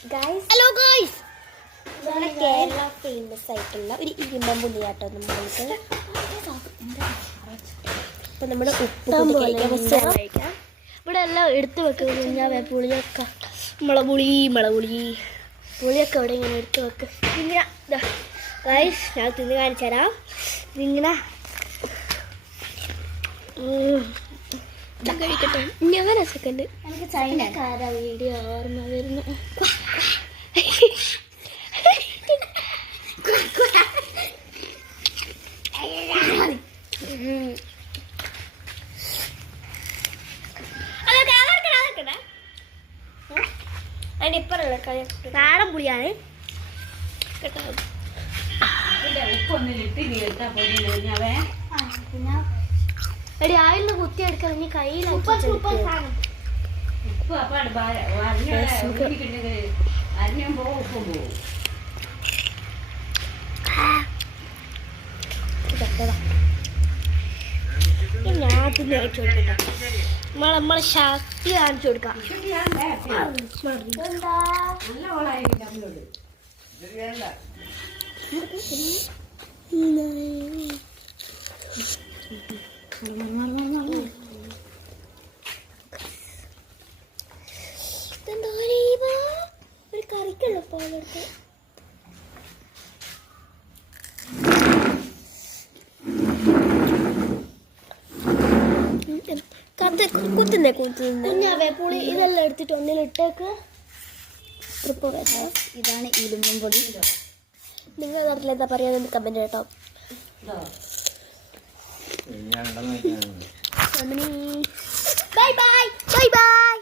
Hello guys, നമ്മുടെ Kerala famous ആയിട്ടുള്ള ഒരു ഇരുമ്പം പുളിയാട്ടോ നമ്മൾക്ക്. ഇപ്പം നമ്മൾ ഉപ്പ് കഴിക്കാം. ഇവിടെ എല്ലാം എടുത്ത് വെക്കുന്നത് ഞാൻ പുളിയൊക്കെ പുളിയൊക്കെ ഇവിടെ ഇങ്ങനെ എടുത്ത് വെക്കും. ഇങ്ങനെ ഗൈസ് ഞാൻ തിന്ന് കാണിച്ചു തരാം. ഇതിങ്ങനെ കഴിക്കട്ടെ. ഞാൻ സെക്കൻഡ് എനിക്ക് ചൈനക്കാര വീഡിയോ ഓർമ്മ വരുന്നു. അതിൻ്റെ ഇപ്പറല്ല നാടൻ പുളിയാണ് കേട്ടോ. എടി ആയിന്ന് കുത്തിയെടുക്കാൻ ഇനി കയ്യിലാക്കി ഞാൻ പിന്നെ അയച്ചു കൊടുക്കട്ടെ. നമ്മളെ ശക്തി കാണിച്ചു കൊടുക്കാം. ഒരു കറിക്കുള്ള പാലെടുത്ത് കുഞ്ഞാവേ പുളി ഇതെല്ലാം എടുത്തിട്ട് ഒന്നിലിട്ടേക്ക്. ഇതാണ് ഇരുമ്പും പൊടി. നിങ്ങൾ നാട്ടിൽ എന്താ പറയാന്ന് കമന്റ് കേട്ടോ. Bye bye bye bye.